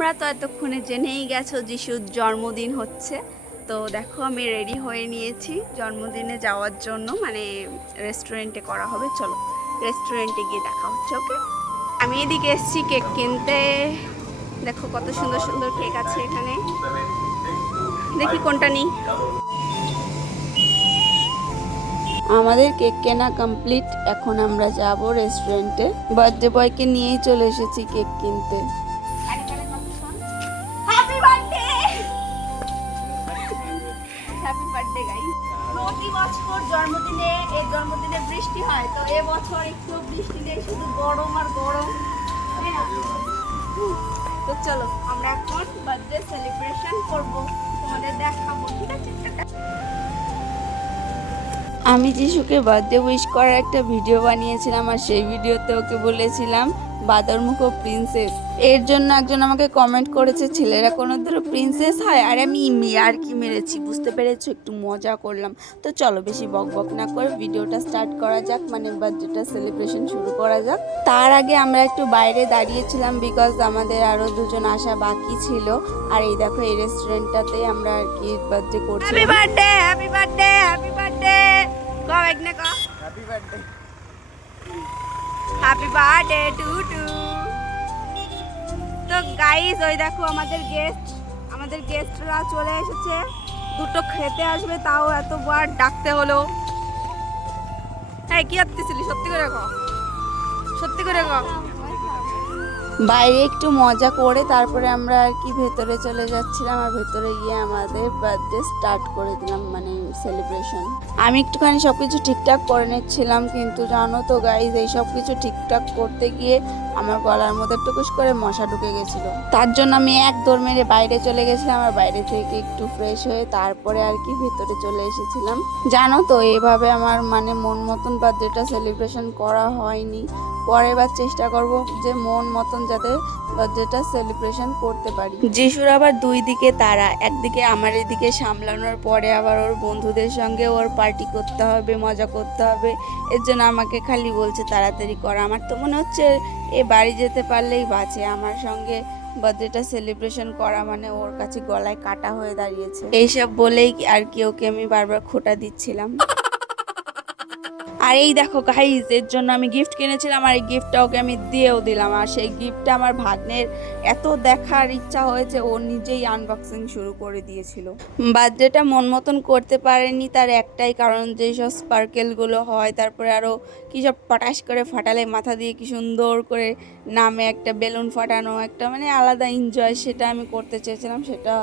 তোমরা তো এতক্ষণে জেনেই গেছো যিশুর জন্মদিন হচ্ছে। তো দেখো আমি রেডি হয়ে নিয়েছি জন্মদিনে যাওয়ার জন্য, মানে রেস্টুরেন্টে করা হবে। চলো রেস্টুরেন্টে গিয়ে দেখা হচ্ছে। ওকে, আমি এদিকে এসেছি কেক কিনতে। দেখো কত সুন্দর সুন্দর কেক আছে এখানে, দেখি কোনটা নিই। আমাদের কেক কেনা কমপ্লিট, এখন আমরা যাব রেস্টুরেন্টে। বার্থডে বয়কে নিয়েই চলে এসেছি কেক কিনতে। Happy birthday, happy birthday guys. প্রতি বছর জন্মদিনে জন্মদিনে বৃষ্টি হয়, তো এবছর একটু বৃষ্টি নেই, শুধু গরম আর গরম, তাই না? তো চলো আমরা এখন বার্থডে সেলিব্রেশন করব, তোমাদের দেখাবো, ঠিক আছে? আমি যিশুকে বার্থডে উইশ করার একটা ভিডিও বানিয়েছিলাম, আর সেই ভিডিওতে ওকে বলেছিলাম বাদরমুখো প্রিন্সেস। এর জন্য একজন আমাকে কমেন্ট করেছে ছেলেরা কোনোদিনও প্রিন্সেস হয়, আর আমি আর কি মেরেছি, বুঝতে পেরেছো? একটু মজা করলাম। তো চলো বেশি বক বক না করে ভিডিওটা স্টার্ট করা যাক, মানে বার্থডেটা সেলিব্রেশন শুরু করা যাক। তার আগে আমরা একটু বাইরে দাঁড়িয়েছিলাম, বিকজ আমাদের আরো দুজন আসা বাকি ছিল। আর এই দেখো এই রেস্টুরেন্টটাতেই আমরা আর কি বার্থডে করছি। Happy birthday, happy birthday, happy birthday. কও একনে কও হ্যাপি বার্থডে, হ্যাপি বার্থডে টু টু। তো গাইস ওই দেখো আমাদের গেস্টরা চলে এসেছে। দুটো খেতে আসবে, তাও এতবার ডাকতে হলো। হ্যাঁ, কি করতেছিলি? সত্যি করে কও, সত্যি করে কও। বাইরে একটু মজা করে তারপরে আমরা আর কি ভেতরে চলে যাচ্ছিলাম, আর ভেতরে গিয়ে আমাদের বার্থডে স্টার্ট করে দিলাম, মানে সেলিব্রেশন। আমি একটুখানি সবকিছু ঠিকঠাক করে নিচ্ছিলাম, কিন্তু জানো তো গাইজ, এই সব কিছু ঠিকঠাক করতে গিয়ে আমার গলার মধ্যে টুকুস করে মশা ঢুকে গেছিল। তার জন্য আমি এক দৌড় মেরে বাইরে চলে গেছিলাম, আর বাইরে থেকে একটু ফ্রেশ হয়ে তারপরে আর কি ভেতরে চলে এসেছিলাম। জানো তো এভাবে আমার মানে মন মতন বার্থডেটা সেলিব্রেশন করা হয়নি। পরের বার চেষ্টা করব যে মন মতন যাতে বার্থডেটা সেলিব্রেশন করতে পারি। যিশুর আবার দুই দিকে তারা, একদিকে আমার এদিকে সামলানোর পরে আবার ওর বন্ধুদের সঙ্গে ওর পার্টি করতে হবে, মজা করতে হবে। এর জন্য আমাকে খালি বলছে তাড়াতাড়ি করা। আমার তো মনে হচ্ছে এ বাড়ি যেতে পারলেই বাঁচে। আমার সঙ্গে বার্থডেটা সেলিব্রেশন করা মানে ওর কাছে গলায় কাটা হয়ে দাঁড়িয়েছে। এইসব বলেই আর কি ওকে আমি বারবার খোঁটা দিচ্ছিলাম। আর এই দেখো গাইস, এর জন্য আমি গিফট কিনেছিলাম, আর এই গিফটটা ওকে আমি দিয়েও দিলাম। আর সেই গিফটটা আমার ভাগ্নের এত দেখার ইচ্ছা হয়েছে, ও নিজেই আনবক্সিং শুরু করে দিয়েছিল। বার্থডেটা মন মতন করতে পারেনি, তার একটাই কারণ, যেই সব স্পার্কেলগুলো হয়, তারপরে আরও কী সব পটাশ করে ফাটালে মাথা দিয়ে কি সুন্দর করে নামে একটা বেলুন ফাটানো, একটা মানে আলাদা এনজয়, সেটা আমি করতে চেয়েছিলাম, সেটা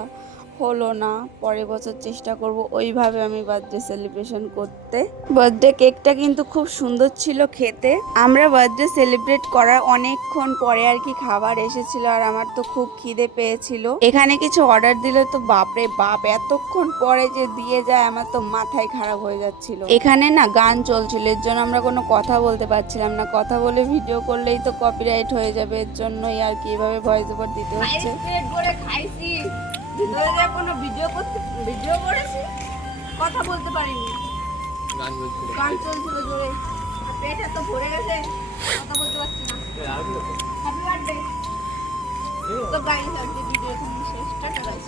হলো না। পরের বছর চেষ্টা করব ওইভাবে আমি বার্থডে সেলিব্রেশন করতে। বার্থডে কেকটা কিন্তু খুব সুন্দর ছিল খেতে। আমরা বার্থডে সেলিব্রেট করার অনেকক্ষণ পরে আর কি খাবার এসেছিল, আর আমার তো খুব খিদে পেয়েছিল। এখানে কিছু অর্ডার দিলে তো বাপরে বাপ, এতক্ষণ পরে যে দিয়ে যায় আমার তো মাথায় খারাপ হয়ে যাচ্ছিল। এখানে না গান চলছিল, এর জন্য আমরা কোনো কথা বলতে পারছিলাম না। কথা বলে ভিডিও করলেই তো কপিরাইট হয়ে যাবে, এর জন্যই আর কি এভাবে ভয়েস ওভার দিতে হচ্ছে। কোনো ভিডিও করেছি, কথা বলতে পারিনি, গান চলছিল জোরে, পেট এত ভরে গেছে কথা বলতে পারছি না। Happy birthday. তো গাইস আজকে ভিডিও এখানে শেষ, টাটা গাইস।